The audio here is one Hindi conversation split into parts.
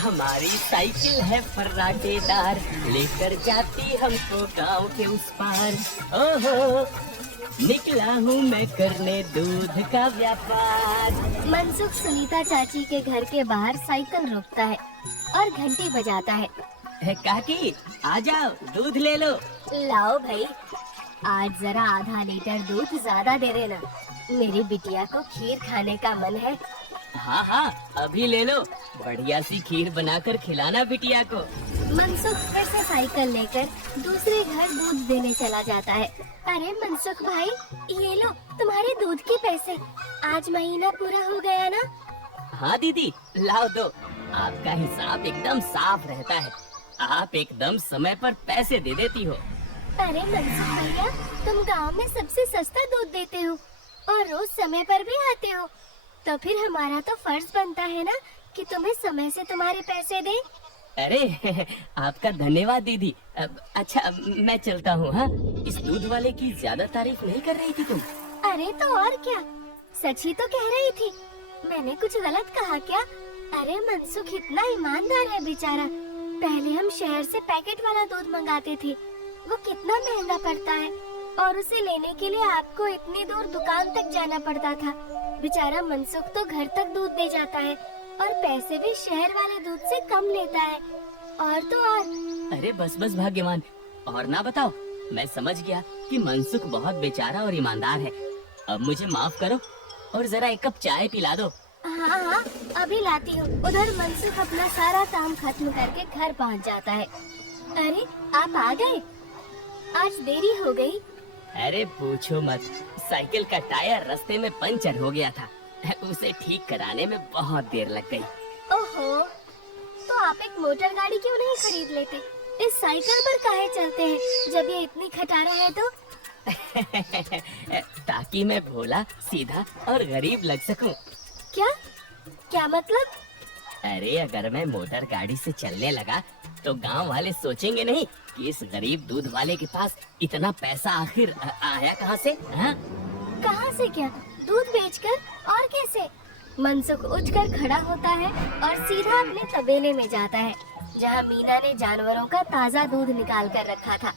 हमारी साइकिल है फर्राटेदार, लेकर जाती हमको गांव के उस पार। ओहो, निकला हूँ मैं करने दूध का व्यापार। मनसुख सुनीता चाची के घर के बाहर साइकिल रोकता है और घंटी बजाता है। काकी, आ जाओ, दूध ले लो। लाओ भाई, आज जरा आधा लीटर दूध ज्यादा दे देना, मेरी बिटिया को खीर खाने का मन है। हाँ हाँ, अभी ले लो, बढ़िया सी खीर बनाकर खिलाना बिटिया को। मनसुख फिर से साइकिल लेकर दूसरे घर दूध देने चला जाता है। अरे मनसुख भाई, ये लो तुम्हारे दूध के पैसे, आज महीना पूरा हो गया ना? हाँ दीदी, लाओ दो, आपका हिसाब एकदम साफ रहता है, आप एकदम समय पर पैसे दे देती हो। अरे मनसुख भैया, तुम गांव में सबसे सस्ता दूध देते हो और रोज समय पर भी आते हो, तो फिर हमारा तो फर्ज बनता है ना कि तुम्हें समय से तुम्हारे पैसे दे। अरे आपका धन्यवाद दीदी। अच्छा, मैं चलता हूँ। हाँ, इस दूध वाले की ज्यादा तारीफ नहीं कर रही थी तुम? अरे तो और क्या, सच ही तो कह रही थी, मैंने कुछ गलत कहा क्या? अरे मनसुख इतना ईमानदार है बेचारा। पहले हम शहर से पैकेट वाला दूध मंगाते थे, वो कितना महंगा पड़ता है, और उसे लेने के लिए आपको इतनी दूर दुकान तक जाना पड़ता था। बेचारा मनसुख तो घर तक दूध दे जाता है और पैसे भी शहर वाले दूध से कम लेता है। और तो और। अरे बस बस भाग्यवान, और ना बताओ, मैं समझ गया कि मनसुख बहुत बेचारा और ईमानदार है। अब मुझे माफ करो और जरा एक कप चाय पिला दो। हाँ हाँ, अभी लाती हूँ। उधर मनसुख अपना सारा काम खत्म करके घर पहुँच जाता है। अरे आप आ गए, आज देरी हो गई। अरे पूछो मत, साइकिल का टायर रास्ते में पंचर हो गया था, उसे ठीक कराने में बहुत देर लग गई। ओहो, तो आप एक मोटर गाड़ी क्यों नहीं खरीद लेते? इस साइकिल पर काहे चलते हैं जब ये इतनी खटारा है तो? ताकि मैं भोला, सीधा और गरीब लग सकूं। क्या क्या मतलब? अरे अगर मैं मोटर गाड़ी से चलने लगा तो गांव वाले सोचेंगे नहीं कि इस गरीब दूध वाले के पास इतना पैसा आखिर आया कहाँ से? हाँ? कहाँ से क्या? दूध बेचकर? और कैसे? मनसुख उठकर खड़ा होता है और सीधा अपने तबेले में जाता है, जहाँ मीना ने जानवरों का ताज़ा दूध निकाल कर रखा था।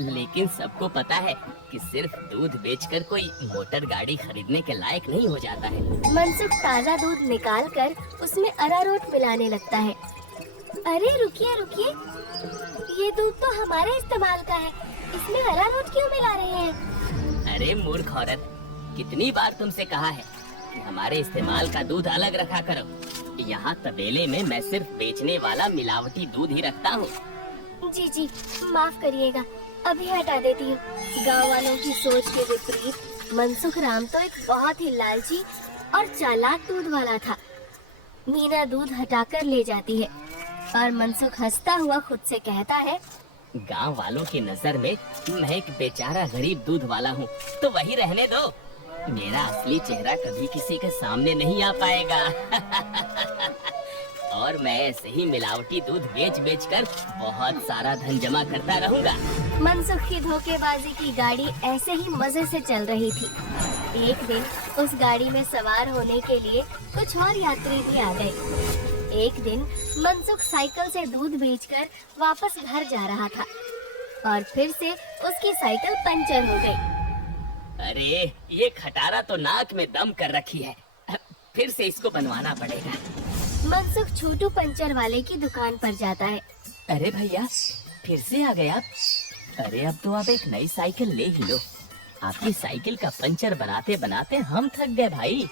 लेकिन सबको पता है कि सिर्फ दूध बेचकर कोई मोटर गाड़ी खरीदने के लायक नहीं हो जाता है। मनसुख ताज़ा दूध निकाल कर उसमें अरारोट मिलाने लगता है। अरे रुकिए रुकिए, ये दूध तो हमारे इस्तेमाल का है, इसमें अरारोट क्यों मिला रहे हैं? अरे मूर्ख औरत, कितनी बार तुमसे कहा है कि हमारे इस्तेमाल का दूध अलग रखा करो। यहाँ तबेले में मैं सिर्फ बेचने वाला मिलावटी दूध ही रखता हूँ। जी जी, माफ करिएगा, अभी हटा देती हूँ। गाँव वालों की सोच के विपरीत मनसुख राम तो एक बहुत ही लालची और चालाक दूध वाला था। मीना दूध हटाकर ले जाती है और मनसुख हंसता हुआ खुद से कहता है, गांव वालों की नजर में मैं एक बेचारा गरीब दूध वाला हूँ, तो वही रहने दो। मेरा असली चेहरा कभी किसी के सामने नहीं आ पाएगा। और मैं ऐसे ही मिलावटी दूध बेच बेच कर बहुत सारा धन जमा करता रहूँगा। मनसुख की धोखेबाजी की गाड़ी ऐसे ही मजे से चल रही थी। एक दिन उस गाड़ी में सवार होने के लिए कुछ और यात्री भी आ गए। एक दिन मनसुख साइकिल से दूध बेचकर वापस घर जा रहा था और फिर से उसकी साइकिल पंचर हो गई। अरे ये खटारा तो नाक में दम कर रखी है, फिर से इसको बनवाना पड़ेगा। मनसुख छोटू पंचर वाले की दुकान पर जाता है। अरे भैया, फिर से आ गए आप? अरे अब तो आप एक नई साइकिल ले ही लो, आपकी साइकिल का पंचर बनाते बनाते हम थक गए भाई।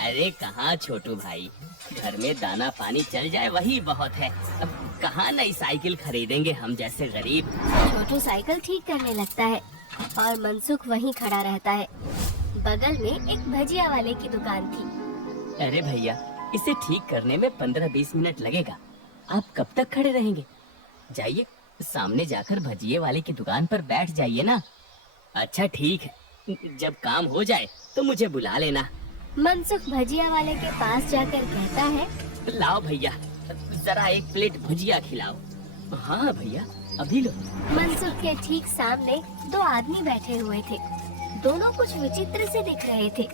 अरे कहाँ छोटू भाई, घर में दाना पानी चल जाए वही बहुत है, अब कहाँ नई साइकिल खरीदेंगे हम जैसे गरीब। छोटू साइकिल ठीक करने लगता है और मनसुख वहीं खड़ा रहता है। बगल में एक भजिया वाले की दुकान थी। अरे भैया, इसे ठीक करने में 15-20 मिनट लगेगा, आप कब तक खड़े रहेंगे? जाइए, सामने जाकर भजिए वाले की दुकान पर बैठ जाइए ना। अच्छा ठीक है, जब काम हो जाए तो मुझे बुला लेना। मनसुख भजिया वाले के पास जाकर कहता है, लाओ भैया, जरा एक प्लेट भुजिया खिलाओ। हाँ भैया, अभी लो। मनसुख के ठीक सामने दो आदमी बैठे हुए थे। दोनों कुछ विचित्र से दिख रहे थे।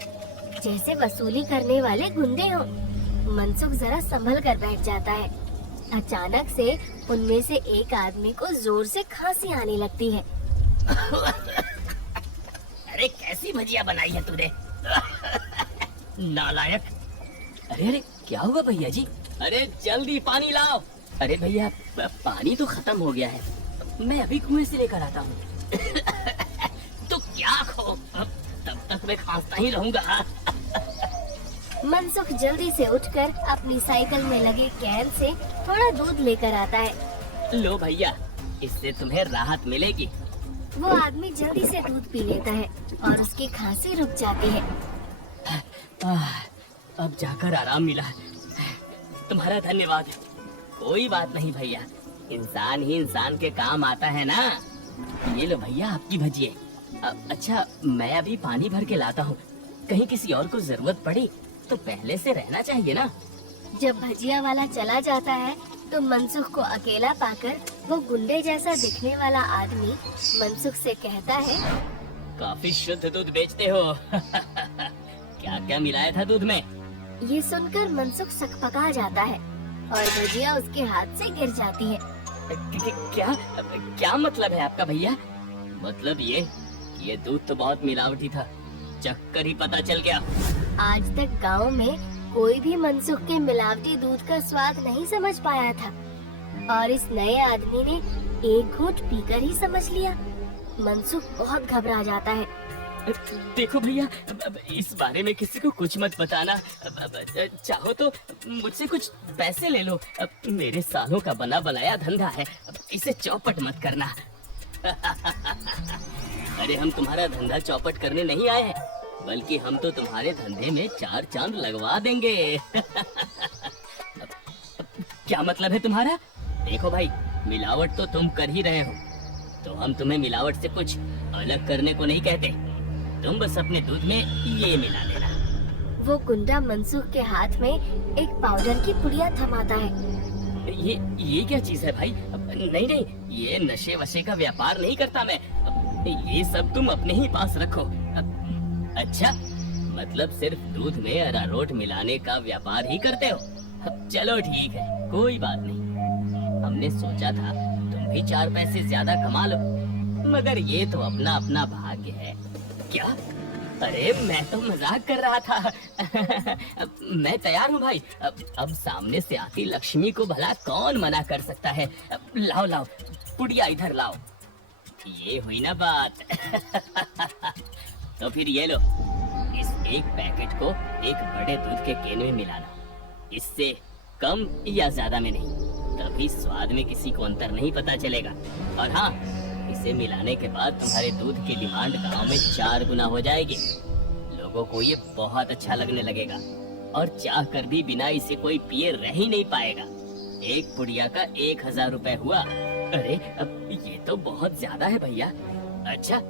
जैसे वसूली करने वाले गुंडे हों। मनसुख जरा संभल कर बैठ जाता है। अचानक से उनमें से एक आदमी को जोर से खांसी आने लगती है। अरे कैसी भजिया बनाई है तूने? नालायक! अरे अरे क्या हुआ भैया जी? अरे जल्दी पानी लाओ। अरे भैया पानी तो खत्म हो गया है, मैं अभी कुएं से लेकर आता हूँ। तो क्या खो, तब तक मैं खांसता ही रहूंगा। मनसुख जल्दी से उठकर अपनी साइकिल में लगे कैन से थोड़ा दूध लेकर आता है। लो भैया, इससे तुम्हें राहत मिलेगी। वो आदमी जल्दी से दूध पी लेता है और उसकी खांसी रुक जाती है। अब जाकर आराम मिला, तुम्हारा धन्यवाद। कोई बात नहीं भैया, इंसान ही इंसान के काम आता है ना। ये लो भैया आपकी भजिए। अच्छा मैं अभी पानी भर के लाता हूँ, कहीं किसी और को जरूरत पड़ी तो पहले से रहना चाहिए ना। जब भजिया वाला चला जाता है तो मनसुख को अकेला पाकर वो गुंडे जैसा दिखने वाला आदमी मनसुख से कहता है, काफी शुद्ध दूध बेचते हो। क्या क्या मिलाया था दूध में? ये सुनकर मनसुख सकपका जाता है और भजिया उसके हाथ से गिर जाती है। क्या क्या मतलब है आपका भैया? मतलब ये दूध तो बहुत मिलावटी था, चक्कर ही पता चल गया। आज तक गांव में कोई भी मनसुख के मिलावटी दूध का स्वाद नहीं समझ पाया था और इस नए आदमी ने एक घूंट पीकर ही समझ लिया। मनसुख बहुत घबरा जाता है। देखो भैया, इस बारे में किसी को कुछ मत बताना। चाहो तो मुझसे कुछ पैसे ले लो, मेरे सालों का बना बनाया धंधा है, इसे चौपट मत करना। अरे हम तुम्हारा धंधा चौपट करने नहीं आए हैं, बल्कि हम तो तुम्हारे धंधे में 4 चांद लगवा देंगे। क्या मतलब है तुम्हारा? देखो भाई, मिलावट तो तुम कर ही रहे हो, तो हम तुम्हें मिलावट से कुछ अलग करने को नहीं कहते। तुम बस अपने दूध में ये मिला देना। वो गुंडा मनसुख के हाथ में एक पाउडर की पुड़िया थमाता है। ये क्या चीज है भाई? नहीं नहीं, ये नशे वशे का व्यापार नहीं करता मैं, ये सब तुम अपने ही पास रखो। अच्छा, मतलब सिर्फ दूध में अरारोट मिलाने का व्यापार ही करते हो? चलो ठीक है, कोई बात नहीं। हमने सोचा था तुम भी 4 पैसे ज्यादा कमा लो, मगर ये तो अपना अपना भाग्य है। क्या? अरे मैं तो मजाक कर रहा था। मैं तैयार हूँ भाई। अब सामने से आती लक्ष्मी को भला कौन मना कर सकता है। लाओ लाओ, पुड़िया इधर लाओ। ये हुई ना बात। तो फिर ये लो, इस एक पैकेट को एक बड़े दूध के केन में मिलाना, इससे कम या ज्यादा में नहीं, तभी स्वाद में किसी को अंतर नहीं पता चलेगा। और हाँ, इसे मिलाने के बाद तुम्हारे दूध की डिमांड गांव में 4 गुना हो जाएगी। लोगों को ये बहुत अच्छा लगने लगेगा और चाह कर भी बिना इसे कोई पिए रह ही नहीं पाएगा। एक पुड़िया का 1000 रुपए हुआ। अरे अब ये तो बहुत ज्यादा है भैया। अच्छा,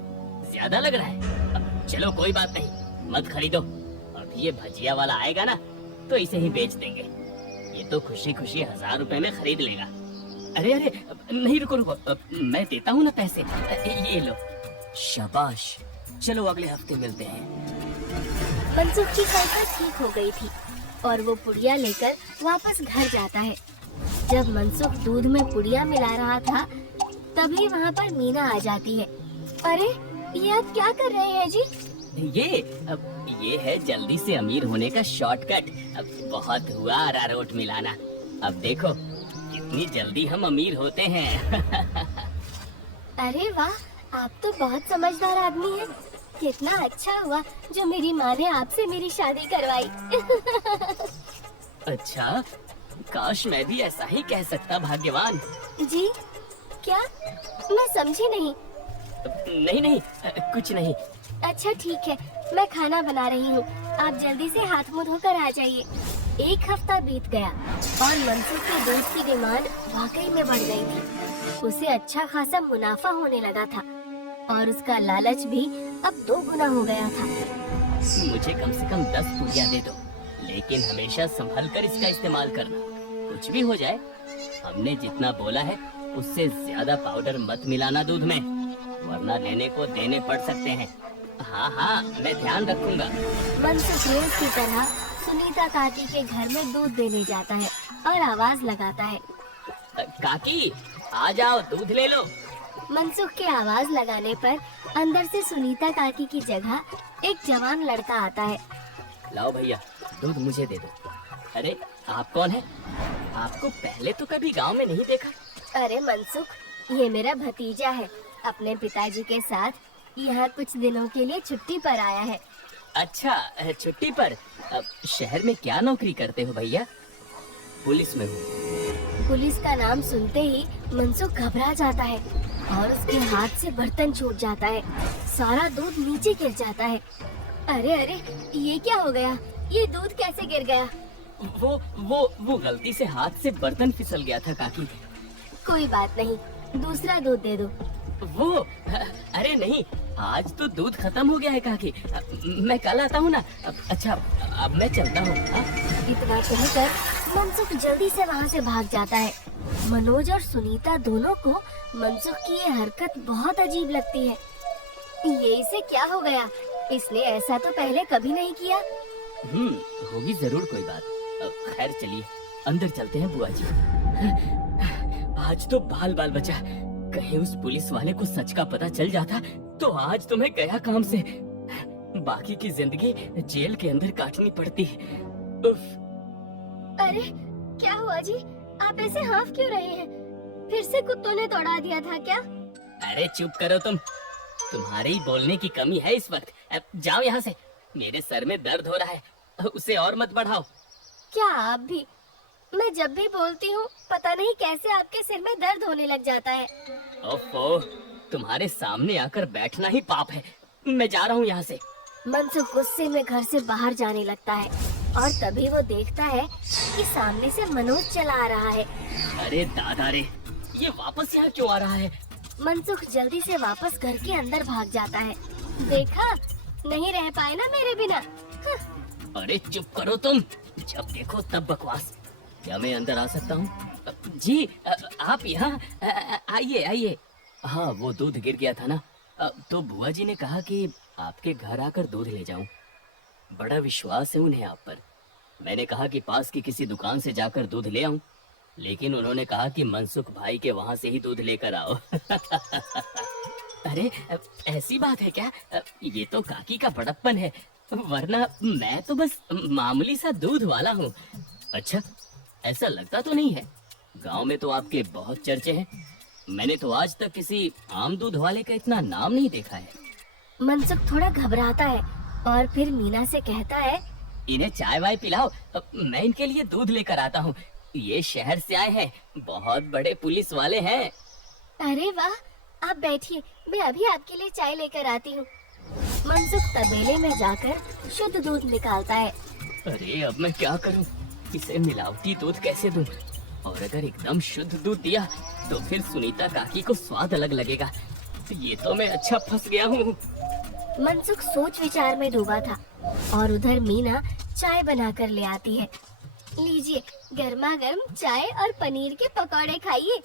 ज्यादा लग रहा है? अब चलो कोई बात नहीं, मत खरीदो। अभी ये भजिया वाला आएगा ना तो इसे ही बेच देंगे। ये तो खुशी खुशी 1000 रुपए में खरीद लेगा। अरे अरे नहीं, रुको रुको, मैं देता हूँ ना पैसे। ये लो। शाबाश, चलो अगले हफ्ते मिलते हैं। मनसुख की साइकिल ठीक हो गई थी और वो पुड़िया लेकर वापस घर जाता है। जब मनसुख दूध में पुड़िया मिला रहा था, तभी वहाँ पर मीना आ जाती है। अरे ये आप क्या कर रहे हैं जी? ये है जल्दी से अमीर होने का शॉर्टकट। अब बहुत हुआ अरारोट मिलाना, अब देखो कितनी जल्दी हम अमीर होते हैं। अरे वाह, आप तो बहुत समझदार आदमी हैं। कितना अच्छा हुआ जो मेरी माँ ने आपसे मेरी शादी करवाई। अच्छा, काश मैं भी ऐसा ही कह सकता, भाग्यवान। जी क्या? मैं समझी नहीं। नहीं नहीं, कुछ नहीं। अच्छा ठीक है, मैं खाना बना रही हूँ, आप जल्दी से हाथ मुंह धोकर आ जाइए। 1 हफ्ता बीत गया और मनसुख के दूध की डिमांड वाकई में बढ़ गई थी। उसे अच्छा खासा मुनाफा होने लगा था और उसका लालच भी अब 2 गुना हो गया था। मुझे कम से कम 10 पुड़िया दे दो, लेकिन हमेशा संभल कर इसका इस्तेमाल करना। कुछ भी हो जाए, हमने जितना बोला है उससे ज्यादा पाउडर मत मिलाना दूध में, वरना लेने को देने पड़ सकते हैं। हाँ हाँ, मैं ध्यान रखूंगा। मनसुख रोज की तरह सुनीता काकी के घर में दूध देने जाता है और आवाज लगाता है। काकी, आ जाओ, दूध ले लो। मनसुख के आवाज लगाने पर अंदर से सुनीता काकी की जगह एक जवान लड़का आता है। लाओ भैया, दूध मुझे दे दो। अरे, आप कौन है? आपको पहले तो कभी गांव में नहीं देखा। अरे मनसुख, ये मेरा भतीजा है। अपने पिताजी के साथ यहाँ कुछ दिनों के लिए छुट्टी पर आया है। अच्छा, छुट्टी पर। शहर में क्या नौकरी करते हो भैया? पुलिस में हूँ। पुलिस का नाम सुनते ही मनसुख घबरा जाता है और उसके हाथ से बर्तन छूट जाता है। सारा दूध नीचे गिर जाता है। अरे अरे, ये क्या हो गया? ये दूध कैसे गिर गया? वो गलती से हाथ से बर्तन फिसल गया था काकी। कोई बात नहीं, दूसरा दूध दे दो। अरे नहीं, आज तो दूध खत्म हो गया है काकी। मैं कल आता हूँ ना। अच्छा, अब मैं चलता हूँ। इतना कहकर मनसुख जल्दी से वहाँ से भाग जाता है। मनोज और सुनीता दोनों को मनसुख की ये हरकत बहुत अजीब लगती है। ये इसे क्या हो गया? इसने ऐसा तो पहले कभी नहीं किया। होगी जरूर कोई बात। खैर चलिए, अंदर चलते हैं बुआ जी। आज तो बाल बाल बचा। कहीं उस पुलिस वाले को सच का पता चल जाता तो आज तो मैं गया काम से। बाकी की जिंदगी जेल के अंदर काटनी पड़ती। उफ। अरे क्या हुआ जी? आप ऐसे हाँफ क्यों रहे हैं? फिर से कुत्तों ने दौड़ा दिया था क्या? अरे चुप करो तुम। तुम्हारे ही बोलने की कमी है इस वक्त। अब जाओ यहाँ से। मेरे सर में दर्द हो रहा है, उसे और मत बढ़ाओ। क्या आप भी? मैं जब भी बोलती हूँ पता नहीं कैसे आपके सिर में दर्द होने लग जाता है। ओफो, तुम्हारे सामने आकर बैठना ही पाप है। मैं जा रहा हूँ यहाँ से। मनसुख गुस्से में घर से बाहर जाने लगता है और तभी वो देखता है कि सामने से मनोज चला आ रहा है। अरे दादा रे, ये वापस यहाँ क्यों आ रहा है? मनसुख जल्दी से वापस घर के अंदर भाग जाता है। देखा, नहीं रह पाए ना मेरे बिना। अरे चुप करो तुम। जब देखो तब बकवास। क्या मैं अंदर आ सकता हूँ? जी, आप यहाँ आइए आइए। हाँ, वो दूध गिर गया था ना, तो बुआ जी ने कहा कि आपके घर आकर दूध ले जाऊं। बड़ा विश्वास है उन्हें आप पर। मैंने कहा कि पास की किसी दुकान से जाकर दूध ले आऊं, लेकिन उन्होंने कहा कि मनसुख भाई के वहां से ही दूध लेकर आओ। अरे ऐसी बात है क्या? ये तो काकी का बड़प्पन है, वरना मैं तो बस मामूली सा दूध वाला हूँ। अच्छा, ऐसा लगता तो नहीं है। गांव में तो आपके बहुत चर्चे हैं। मैंने तो आज तक किसी आम दूध वाले का इतना नाम नहीं देखा है। मनसुख थोड़ा घबराता है और फिर मीना से कहता है, इन्हें चाय वाय पिलाओ, मैं इनके लिए दूध लेकर आता हूँ। ये शहर से आए हैं, बहुत बड़े पुलिस वाले हैं। अरे वाह, आप बैठिए, मैं अभी आपके लिए चाय लेकर आती हूँ। मनसुख तबेले में जाकर शुद्ध दूध निकालता है। अरे अब मैं क्या करूँ? इसे मिलावटी दूध कैसे दूं? और अगर एकदम शुद्ध दूध दिया तो फिर सुनीता काकी को स्वाद अलग लगेगा। ये तो मैं अच्छा फंस गया हूँ। मनसुख सोच विचार में डूबा था और उधर मीना चाय बनाकर ले आती है। लीजिए, गर्मा गर्म चाय और पनीर के पकौड़े खाइए।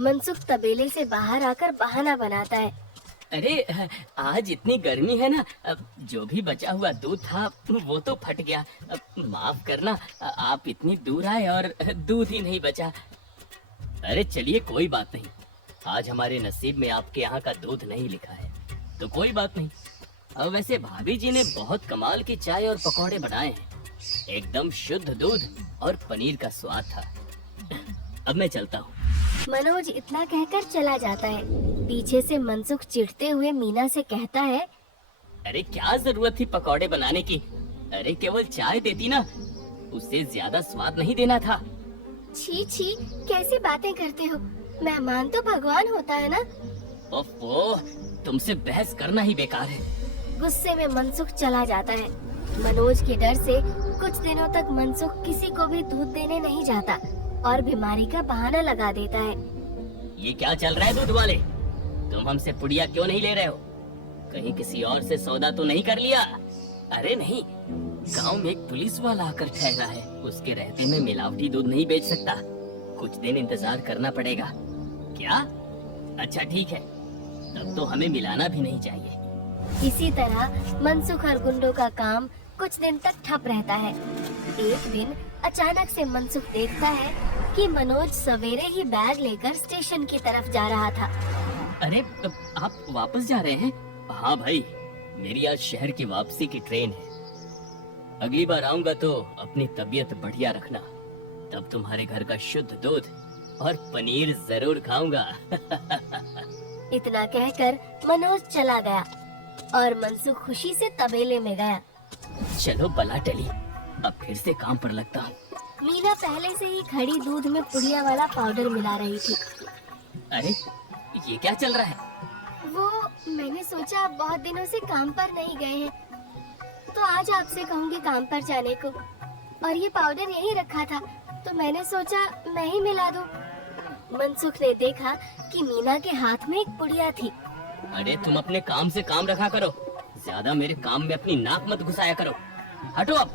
मनसुख तबेले से बाहर आकर बहाना बनाता है। अरे आज इतनी गर्मी है ना, जो भी बचा हुआ दूध था वो तो फट गया। माफ करना, आप इतनी दूर आए और दूध ही नहीं बचा। अरे चलिए, कोई बात नहीं। आज हमारे नसीब में आपके यहाँ का दूध नहीं लिखा है, तो कोई बात नहीं। अब वैसे भाभी जी ने बहुत कमाल की चाय और पकौड़े बनाए हैं। एकदम शुद्ध दूध और पनीर का स्वाद था। अब मैं चलता हूँ। मनोज इतना कहकर चला जाता है। पीछे से मनसुख चिढ़ते हुए मीना से कहता है, अरे क्या जरूरत थी पकौड़े बनाने की? अरे केवल चाय देती ना, उससे ज्यादा स्वाद नहीं देना था। छी छी, कैसी बातें करते हो? मेहमान तो भगवान होता है ना। ओफो, तुमसे बहस करना ही बेकार है। गुस्से में मनसुख चला जाता है। मनोज के डर से कुछ दिनों तक मनसुख किसी को भी दूध देने नहीं जाता और बीमारी का बहाना लगा देता है। ये क्या चल रहा है दूध वाले? तुम हमसे पुड़िया क्यों नहीं ले रहे हो? कहीं किसी और से सौदा तो नहीं कर लिया? अरे नहीं, गांव में एक पुलिस वाला आकर ठहरा है। उसके रहते में मिलावटी दूध नहीं बेच सकता। कुछ दिन इंतजार करना पड़ेगा। क्या? अच्छा ठीक है, तब तो हमें मिलाना भी नहीं चाहिए। इसी तरह मनसुख और गुंडों का काम कुछ दिन तक ठप रहता है। एक दिन अचानक से मनसुख देखता है कि मनोज सवेरे ही बैग लेकर स्टेशन की तरफ जा रहा था। अरे आप वापस जा रहे हैं? हाँ भाई, मेरी आज शहर की वापसी की ट्रेन है। अगली बार आऊंगा तो अपनी तबीयत बढ़िया रखना, तब तुम्हारे घर का शुद्ध दूध और पनीर जरूर खाऊंगा। इतना कहकर मनोज चला गया और मनसुख खुशी से तबेले में गया। चलो बला टली, अब फिर से काम पर लगता हूँ। मीना पहले से ही खड़ी दूध में पुड़िया वाला पाउडर मिला रही थी। अरे ये क्या चल रहा है? वो मैंने सोचा आप बहुत दिनों से काम पर नहीं गए हैं, तो आज आपसे कहूँगी काम पर जाने को। और ये पाउडर यहीं रखा था, तो मैंने सोचा मैं ही मिला दूं। मनसुख ने देखा कि मीना के हाथ में एक पुड़िया थी। अरे तुम अपने काम से काम रखा करो, ज्यादा मेरे काम में अपनी नाक मत घुसाया करो। हटो अब।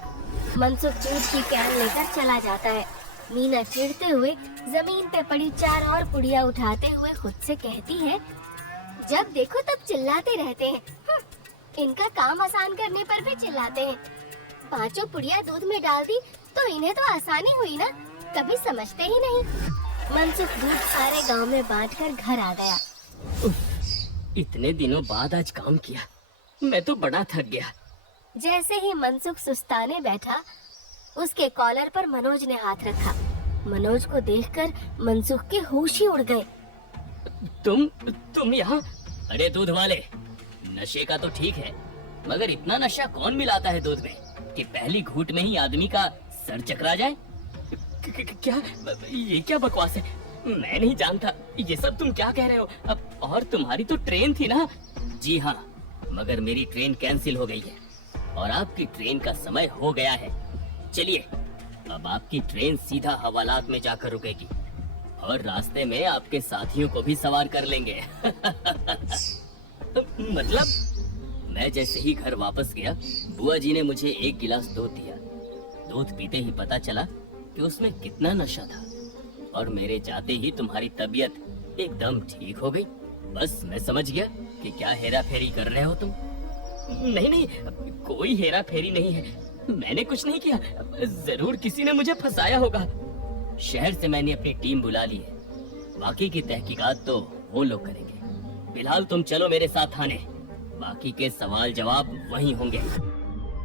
मनसुख दूध की कैन लेकर चला जाता है। मीना चिढ़ते हुए जमीन पे पड़ी 4 और पुड़िया उठाते हुए खुद से कहती है, जब देखो तब चिल्लाते रहते हैं। इनका काम आसान करने पर भी चिल्लाते हैं। 5 पुड़िया दूध में डाल दी तो इन्हें तो आसानी हुई ना, कभी समझते ही नहीं। मनसुख दूध सारे गांव में बांटकर घर आ गया। इतने दिनों बाद आज काम किया, मैं तो बड़ा थक गया। जैसे ही मनसुख सुस्ताने बैठा, उसके कॉलर पर मनोज ने हाथ रखा। मनोज को देखकर मनसुख के होश ही उड़ गए। तुम यहाँ? अरे दूध वाले, नशे का तो ठीक है, मगर इतना नशा कौन मिलाता है दूध में कि पहली घूंट में ही आदमी का सर चकरा जाए? क्या ये क्या बकवास है? मैं नहीं जानता ये सब तुम क्या कह रहे हो। अब और तुम्हारी तो ट्रेन थी ना? जी हाँ, मगर मेरी ट्रेन कैंसिल हो गई है और आपकी ट्रेन का समय हो गया है। चलिए, अब आपकी ट्रेन सीधा हवालात में जाकर रुकेगी और रास्ते में आपके साथियों को भी सवार कर लेंगे। मतलब मैं जैसे ही घर वापस गया, बुआ जी ने मुझे 1 गिलास दूध दिया। दूध पीते ही पता चला कि उसमें कितना नशा था और मेरे जाते ही तुम्हारी तबीयत एकदम ठीक हो गई। बस मैं समझ गया कि क्या हेरा फेरी कर रहे हो तुम। नहीं, कोई हेरा फेरी नहीं है, मैंने कुछ नहीं किया। जरूर किसी ने मुझे फंसाया होगा। शहर से मैंने अपनी टीम बुला ली है, बाकी की तहकीकात तो वो लोग करेंगे। फिलहाल तुम चलो मेरे साथ थाने, बाकी के सवाल जवाब वहीं होंगे।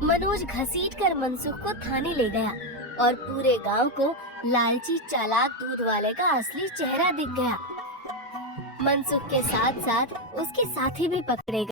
मनोज घसीटकर मनसुख को थाने ले गया और पूरे गांव को लालची चालाक दूध वाले का असली चेहरा दिख गया। मनसुख के साथ साथ उसके साथी भी पकड़े गए।